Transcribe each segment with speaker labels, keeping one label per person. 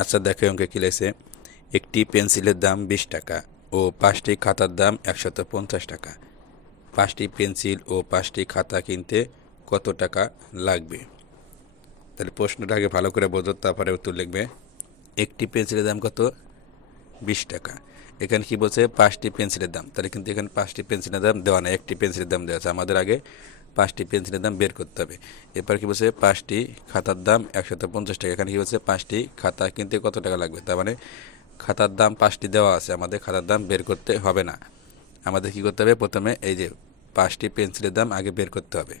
Speaker 1: আচ্ছা দেখে অঙ্কে কী লেগেছে একটি পেন্সিলের দাম বিশ টাকা ও পাঁচটি খাতার দাম একশত পঞ্চাশ টাকা। পাঁচটি পেন্সিল ও পাঁচটি খাতা কিনতে কত টাকা লাগবে? তাহলে প্রশ্নটা আগে ভালো করে বোঝো, তারপরে উত্তর লিখবে। একটি পেন্সিলের দাম কত? বিশ টাকা। এখানে কি বলছে? পাঁচটি পেন্সিলের দাম। তাহলে কিন্তু এখানে পাঁচটি পেন্সিলের দাম দেওয়া নেই, একটি পেন্সিলের দাম দেওয়া আছে। আমাদের আগে পাঁচটি পেন্সিলের দাম বের করতে হবে। এরপর কি বলছে, পাঁচটি খাতার দাম একশত পঞ্চাশ টাকা। এখানে কি বলছে, পাঁচটি খাতা কিনতে কত টাকা লাগবে? তার মানে খাতার দাম পাঁচটি দেওয়া আছে, আমাদের খাতার দাম বের করতে হবে না। আমাদের কি করতে হবে, প্রথমে এই যে পাঁচটি পেন্সিলের দাম আগে বের করতে হবে।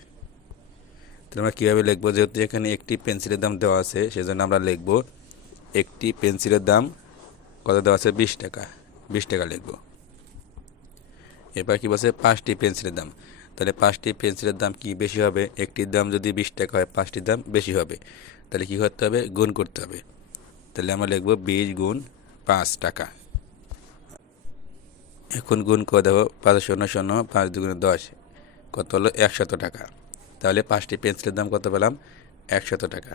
Speaker 1: তাহলে আমরা কীভাবে লিখব, যেহেতু এখানে একটি পেন্সিলের দাম দেওয়া আছে, সেজন্য আমরা লিখব, একটি পেন্সিলের দাম কত দেওয়া আছে, বিশ টাকা। বিশ টাকা লিখব। এরপর কী বলছে, পাঁচটি পেন্সিলের দাম। তাহলে পাঁচটি পেন্সিলের দাম কি বেশি হবে? একটির দাম যদি বিশ টাকা হয়, পাঁচটির দাম বেশি হবে। তাহলে কী করতে হবে? গুণ করতে হবে। তাহলে আমরা লিখব বিশ গুণ পাঁচ টাকা। এখন গুণ করে দেবো পাঁচ শূন্য শূন্য, পাঁচ দুগুণে দশ, কত হলো? একশত টাকা। তাহলে পাঁচটি পেন্সিলের দাম কত পেলাম? একশত টাকা।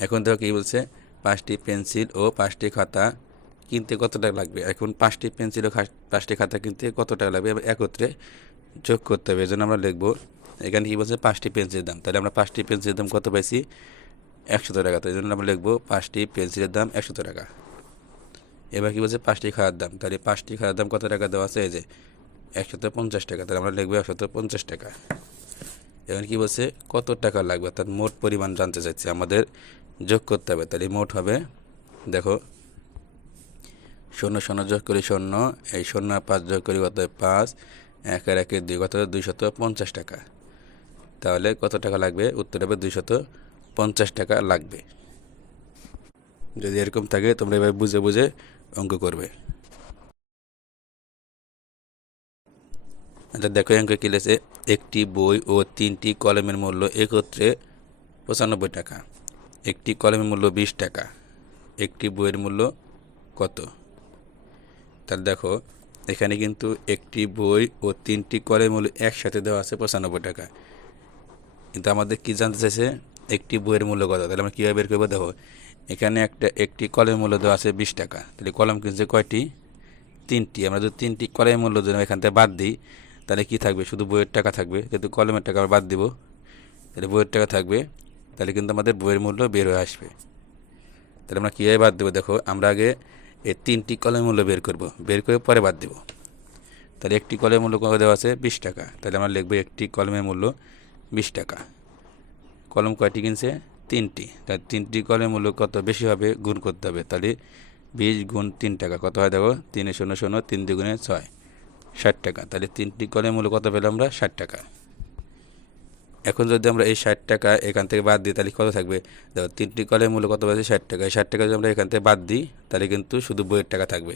Speaker 1: এখন দেখো কী বলছে? পাঁচটি পেন্সিল ও পাঁচটি খাতা কিনতে কত টাকা লাগবে? এখন পাঁচটি পেন্সিল ও পাঁচটি খাতা কিনতে কত টাকা লাগবে? একত্রে যোগ করতে হবে এই জন্য আমরা লিখব, এখানে কী বলছে পাঁচটি পেন্সিলের দাম, তাহলে আমরা পাঁচটি পেন্সিলের দাম কত পাইছি? একশত টাকা, তো এই জন্য আমরা লিখব পাঁচটি পেন্সিলের দাম একশত টাকা। এবার কি বলছে? পাঁচটি খাওয়ার দাম, তাহলে পাঁচটি খাওয়ার দাম কত টাকা দেওয়া আছে? এই যে একশত পঞ্চাশ টাকা, তাহলে আমরা লিখব একশত পঞ্চাশ টাকা। এখন কি বলছে? কত টাকা লাগবে? অর্থাৎ মোট পরিমাণ জানতে চাইছে, আমাদের যোগ করতে হবে, তাহলে মোট হবে, দেখো, শূন্য শূন্য যোগ করি শূন্য, এই শূন্য পাঁচ যোগ করি কত? পাঁচ। এক আর একে দুই কত? দুইশত পঞ্চাশ টাকা। তাহলে কত টাকা লাগবে? উত্তর হবে দুইশত পঞ্চাশ টাকা লাগবে। যদি এরকম থাকে, তোমরা এবার বুঝে বুঝে অঙ্ক করবে। আচ্ছা দেখো অঙ্ক কি লেছে একটি বই ও তিনটি কলমের মূল্য একত্রে পঁচানব্বই টাকা। একটি কলমের মূল্য বিশ টাকা। একটি বইয়ের মূল্য কত? তাহলে দেখো এখানে কিন্তু একটি বই ও তিনটি কলের মূল্য একসাথে দেওয়া আছে পঁচানব্বই টাকা। কিন্তু আমাদের কি জানতে চাইছে? একটি বইয়ের মূল্য কত? তাহলে আমরা কীভাবে বের করব? দেখো, এখানে একটা, একটি কলের মূল্য দেওয়া আছে বিশ টাকা। তাহলে কলম কিনছে কয়টি? তিনটি। আমরা যদি তিনটি কলের মূল্য যদি এখান থেকে বাদ দিই, তাহলে কি থাকবে? শুধু বইয়ের টাকা থাকবে যেহেতু কলমের টাকা আমরা বাদ দিব। তাহলে বইয়ের টাকা থাকবে, তাহলে কিন্তু আমাদের বইয়ের মূল্য বের হয়ে আসবে। তাহলে আমরা কীভাবে বাদ দেবো? দেখো, আমরা আগে এই তিনটি কলের মূল্য বের করব। বের করে পরে বাদ দেবো। তাহলে একটি কলের মূল্য কত দেওয়া আছে? বিশ টাকা। তাহলে আমরা লিখব একটি কলমের মূল্য বিশ টাকা। কলম কয়টি কিনছে? তিনটি। তাহলে তিনটি কলমের মূল্য কত বেশি হবে? গুণ করতে হবে। তাহলে বিশ গুণ তিন টাকা কত হয় দেখো? তিনে শূন্য শূন্য তিন দুগুণে ছয়। ষাট টাকা। তাহলে তিনটি কলের মূল্য কত পেলাম আমরা? ষাট টাকা। এখন যদি আমরা এই ষাট টাকা এখান থেকে বাদ দিই, তাহলে কত থাকবে? দেখো, তিনটি কলের মূল্য কত পাচ্ছি ষাট টাকা। এই ষাট টাকা যদি আমরা এখান থেকে বাদ দিই, তাহলে কিন্তু শুধু বইয়ের টাকা থাকবে।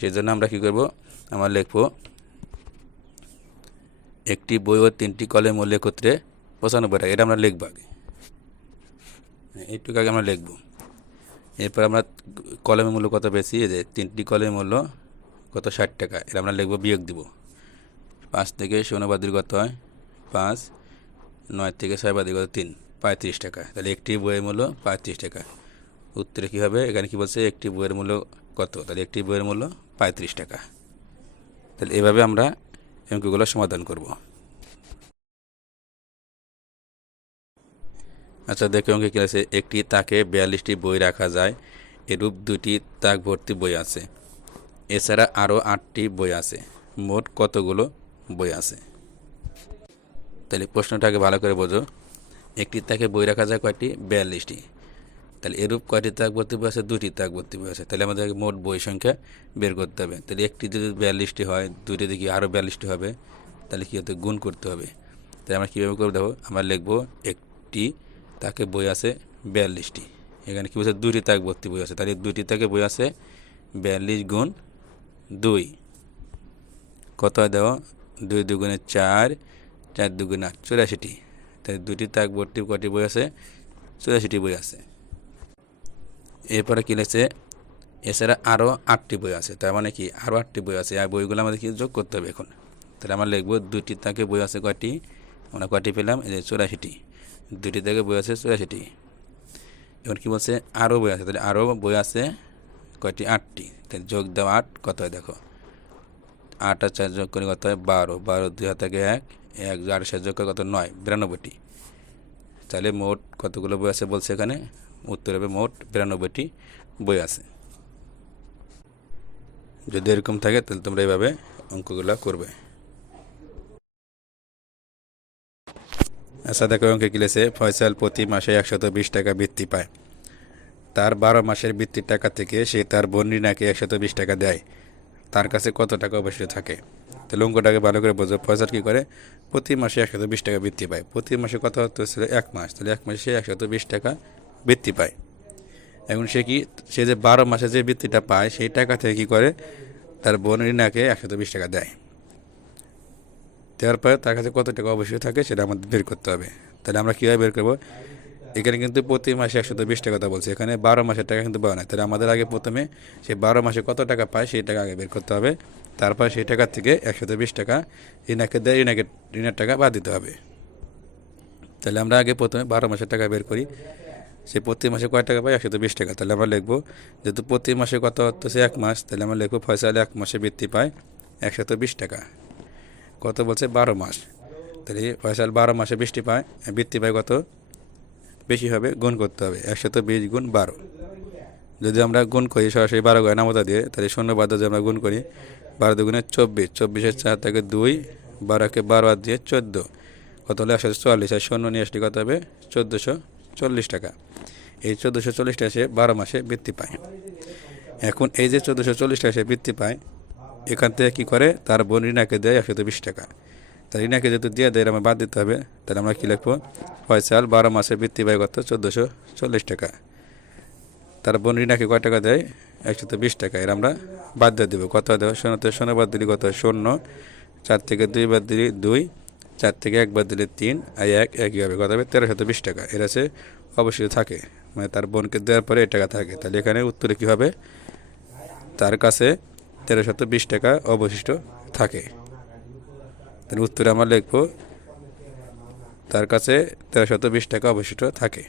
Speaker 1: সেই জন্য আমরা কী করব? আমরা লিখব, একটি বই ও তিনটি কলের মূল্য একত্রে পঁচানব্বই টাকা। এটা আমরা লিখব আগে। এইটুকু আগে আমরা লিখব। এরপর আমরা কলমের মূল্য কত বেশি এই যে তিনটি কলের মূল্য কত? ষাট টাকা। এটা আমরা লিখব, বিয়োগ দিব। পাঁচ থেকে শূন্য বাদির কত হয়? পাঁচ, নয় থেকে ছয় বাদির কত? তিন। পঁয়ত্রিশ টাকা। তাহলে একটি বইয়ের মূল্য পঁয়ত্রিশ টাকা। উত্তরে কী হবে? এখানে কী বলছে? একটি বইয়ের মূল্য কত? তাহলে একটি বইয়ের মূল্য পঁয়ত্রিশ টাকা। তাহলে এভাবে আমরা অঙ্কগুলো সমাধান করব। আচ্ছা দেখে অঙ্কে কী আছে? একটি তাকে বিয়াল্লিশটি বই রাখা যায়। এরূপ দুটি তাক ভর্তি বই আছে। এছাড়া আরও আটটি বই আছে। মোট কতগুলো বই আছে? তাহলে প্রশ্নটাকে ভালো করে বোঝো। একটি তাকে বই রাখা যায় কয়টি? বিয়াল্লিশটি। তাহলে এরূপ কয়টি তাক ভর্তি বই আছে? দুটি তাক ভর্তি বই আছে। তাহলে আমাদেরকে মোট বই সংখ্যা বের করতে হবে। তাহলে একটি যদি বিয়াল্লিশটি হয় দুটি দেখি আরও বিয়াল্লিশটি হবে, তাহলে কী হতে গুণ করতে হবে? তাহলে আমরা কীভাবে করে দেবো আমরা লিখব একটি তাকে বই আছে বিয়াল্লিশটি। এখানে কী বলছে? দুটি তাক ভর্তি বই আছে। তাহলে দুটি তাকে বই আছে বিয়াল্লিশ গুণ দুই। কত দেখো? দুই দুগুণে চার চার দুগুণে চুরাশিটি। তাই দুটি তাক ভর্তি কটি বই আছে? চুরাশিটি বই আছে। এরপরে কী লিখছে? এছাড়া আরও আটটি বই আছে। তার মানে কি? আরও আটটি বই আছে। আর বইগুলো আমাদের কি যোগ করতে হবে এখন? তাহলে আমরা লিখব দুটি তাকে বই আছে কয়টি? আমরা কয়টি পেলাম? এই যে চুরাশিটি। দুটি তাকে বই আছে চুরাশিটি। এখন কী বলছে? আরও বই আছে। তাহলে আরও বই আছে কয়টি? আটটি। তাহলে যোগ দেওয়া আট। কত হয় দেখো? আট আর চার যোগ করে কত হয়? বারো। বারো দুই হাত এক। এক আট সাত যোগ কত নয়, বিরানব্বইটি। তাহলে মোট কতগুলো বই আছে বলছে এখানে? উত্তর হবে মোট বিরানব্বইটি বই আছে। যদি এরকম থাকে তাহলে তোমরা এইভাবে অঙ্কগুলো করবে। আচ্ছা দেখো অঙ্কে কিলেছে ফয়সাল প্রতি মাসে একশত বিশ টাকা বৃত্তি পায়। তার বারো মাসের বৃত্তির টাকা থেকে সে তার বোন রিনাকে একশত বিশ টাকা দেয়? তার কাছে কত টাকা অবশ্যই থাকে? তাহলে অঙ্কটাকে ভালো করে বোঝো। ফয়সাল কী করে? প্রতি মাসে একশত বিশ টাকা বৃত্তি পায়। প্রতি মাসে কত হতো? ছিল এক মাস। তাহলে এক মাসে সে একশত বিশ টাকা বৃত্তি পায়। এখন সে কি? সে যে বারো মাসে যে বৃত্তিটা পায়, সেই টাকা থেকে কী করে? তার বোন রিনাকে একশত বিশ টাকা দেয়। দেওয়ার পরে তার কাছে কত টাকা অবশ্যই থাকে, সেটা আমাদের বের করতে হবে। তাহলে আমরা কীভাবে বের করব? এখানে কিন্তু প্রতি মাসে একশত বিশ টাকা কথা বলছে। এখানে বারো মাসের টাকা কিন্তু পাওয়া না তাহলে আমাদের আগে প্রথমে সে বারো মাসে কত টাকা পায় সেই টাকা আগে বের করতে হবে। তারপর সেই টাকা থেকে একশত বিশ টাকা রিনাকে দেয় রিনাকে ঋণের টাকা বাদ দিতে হবে। তাহলে আমরা আগে প্রথমে বারো মাসের টাকা বের করি। সে প্রতি মাসে কয় টাকা পায়? একশত বিশ টাকা। তাহলে আমরা লিখব, যেহেতু প্রতি মাসে কত হচ্ছে এক মাস, তাহলে আমরা লিখব ফয়সাল এক মাসে বৃত্তি পায় একশত বিশ টাকা। কত বলছে? বারো মাস। তাহলে ফয়সাল বারো মাসে বৃষ্টি পায়। বৃত্তি পায় কত? বেশি হবে, গুণ করতে হবে, একশত বিশ গুণ বারো। যদি আমরা গুণ করি, সরাসরি বারো গয় নামতা দিয়ে, তাহলে শূন্য বাদ যদি আমরা গুণ করি, বারো দুগুণে চব্বিশ, চব্বিশের চার থেকে দুই বারোকে বারো আর দিয়ে চোদ্দ। কত হলে একশো চুয়াল্লিশ, আর শূন্য নিয়ে আসলে কত হবে? চোদ্দোশো চল্লিশ টাকা। এই চোদ্দোশো চল্লিশ টাকা সে বারো মাসে বৃত্তি পায়। এখন এই যে চোদ্দোশো চল্লিশ টাকা সে বৃত্তি পায়, এখান থেকে কী করে? তার বোন দেয় একশো বিশ টাকা। তা রিনাকে যেহেতু দিয়ে দেয় আমার বাদ দিতে হবে। তাহলে আমরা কী লিখব? ফয়সাল, বারো মাসে বৃত্তি পায় কত? চোদ্দোশো চল্লিশ টাকা। তার বোন রিনাকে কয় টাকা দেয়? একশো তো বিশ টাকা। এর আমরা বাদ দিয়ে দেবো। কত দেবো? শূন্যতে শূন্য বাদ দিলে কত? শূন্য। চার থেকে দুই বাদ দিলে দুই। চার থেকে এক বাদ দিলে তিন। আর এক, একই হবে। কত হবে? তেরোশত বিশ টাকা। এর আছে অবশ্যই থাকে। মানে তার বোনকে দেওয়ার পরে এই টাকা থাকে। তাহলে এখানে উত্তরে কী হবে? তার কাছে তেরোশত বিশ টাকা অবশিষ্ট থাকে। তাহলে উত্তরে আমরা লিখব তার কাছে তেরোশত বিশ টাকা অবশিষ্ট থাকে।